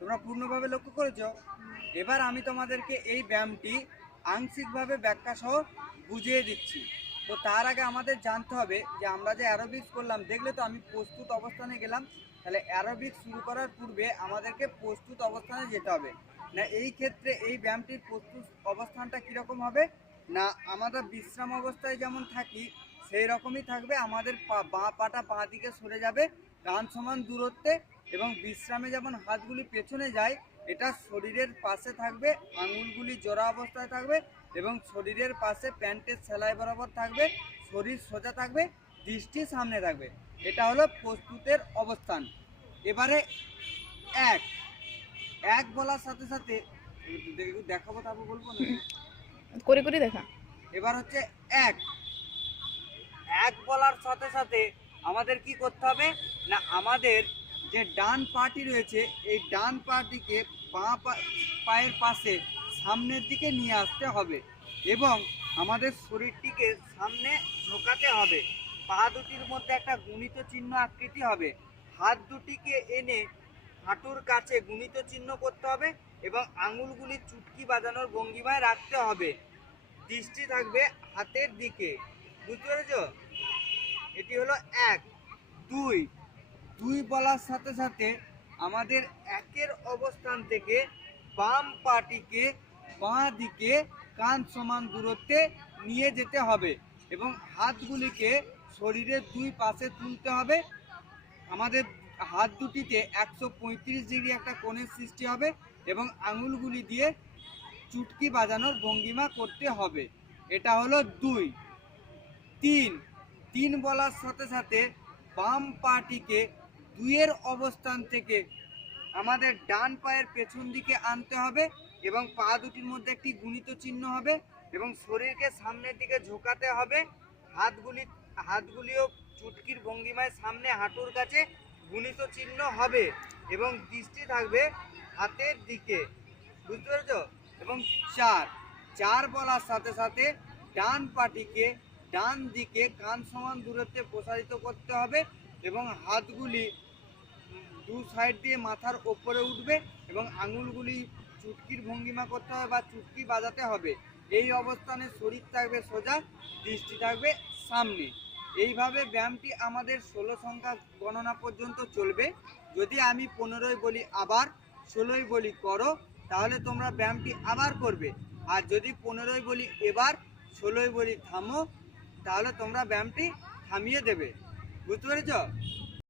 তোমরা পূর্ণভাবে লক্ষ্য করেছো? এবার আমি তোমাদেরকে এই ব্যায়ামটি আংশিকভাবে ব্যাখ্যা সহ বুঝিয়ে দিচ্ছি। তো তার আগে আমাদের জানতে হবে যে আমরা যে অ্যারোবিক্স করলাম, দেখলে তো আমি প্রস্তুত অবস্থানে গেলাম। তাহলে অ্যারোবিক্স শুরু করার পূর্বে আমাদেরকে প্রস্তুত অবস্থানে যেতে হবে। না এই ক্ষেত্রে এই ব্যায়ামটির প্রস্তুত অবস্থানটা কীরকম হবে? না আমরা বিশ্রাম অবস্থায় যেমন থাকি সেই রকমই থাকবে। আমাদের বাঁ পাটা বাঁ দিকে সরে যাবে কান সমান দূরত্বে, এবং বিশ্রামে যেমন হাতগুলি পেছনে যায়, এটা শরীরের পাশে থাকবে, আঙুলগুলি জোড়া অবস্থায় থাকবে এবং শরীরের পাশে প্যান্টের সেলাই বরাবর থাকবে, শরীর সোজা থাকবে, দৃষ্টি সামনে থাকবে। এটা হলো প্রস্তুতের অবস্থান। এবারে এক এক বলার সাথে সাথে দেখাবো, তারপর বলবো না করে করে দেখা। এবার হচ্ছে এক এক বলার সাথে সাথে আমাদের কি করতে হবে? না আমাদের যে ডান পাটি রয়েছে এই ডান পাটিকে বাঁ পায়ের পাশে সামনের দিকে নিয়ে আসতে হবে এবং আমাদের শরীরটিকে সামনে ঝোঁকাতে হবে। পা দুটির মধ্যে একটা গুণিত চিহ্ন আকৃতি হবে। হাত দুটিকে এনে হাঁটুর কাছে গুণিত চিহ্ন করতে হবে এবং আঙুলগুলি চুটকি বাজানোর ভঙ্গিমায় রাখতে হবে। দৃষ্টি থাকবে হাতের দিকে। বুঝতে পেরেছো? এটি হলো এক। দুই দুই বলার সাথে সাথে আমাদের একের অবস্থান থেকে বাম পাটিকে বাঁ দিকে কান সমান দূরত্বে নিয়ে যেতে হবে এবং হাতগুলিকে শরীরের দুই পাশে তুলতে হবে। আমাদের হাত দুটিতে 135 ডিগ্রি একটা কোণের সৃষ্টি হবে এবং আঙুলগুলি দিয়ে চুটকি বাজানোর ভঙ্গিমা করতে হবে। এটা হলো দুই। তিন তিন বলার সাথে সাথে বাম পাটিকে দুইয়ের অবস্থান থেকে আমাদের ডান পায়ের পেছন দিকে আনতে হবে এবং পা দুটির মধ্যে একটি গুণিত চিহ্ন হবে এবং শরীরকে সামনের দিকে ঝোঁকাতে হবে। হাতগুলিও চুটকির ভঙ্গিমায় সামনে হাঁটুর কাছে গুণিত চিহ্ন হবে এবং দৃষ্টি থাকবে হাতের দিকে। বুঝতে পেরেছো? এবং চার বলার সাথে সাথে ডান পাটিকে ডান দিকে কান সমান দূরত্বে প্রসারিত করতে হবে এবং হাতগুলি দু সাইড দিয়ে মাথার ওপরে উঠবে এবং আঙুলগুলি চুটকির ভঙ্গিমা করতে হবে বা চুটকি বাজাতে হবে। এই অবস্থানে শরীর থাকবে সোজা, দৃষ্টি থাকবে সামনে। এইভাবে ব্যায়ামটি আমাদের 16 সংখ্যা গণনা পর্যন্ত চলবে। যদি আমি 15 বলি আবার, 16 বলি করো, তাহলে তোমরা ব্যায়ামটি আবার করবে। আর যদি 15 বলি এবার, 16 বলি থামো, তাহলে তোমরা ব্যায়ামটি থামিয়ে দেবে। বুঝতে পেরেছ?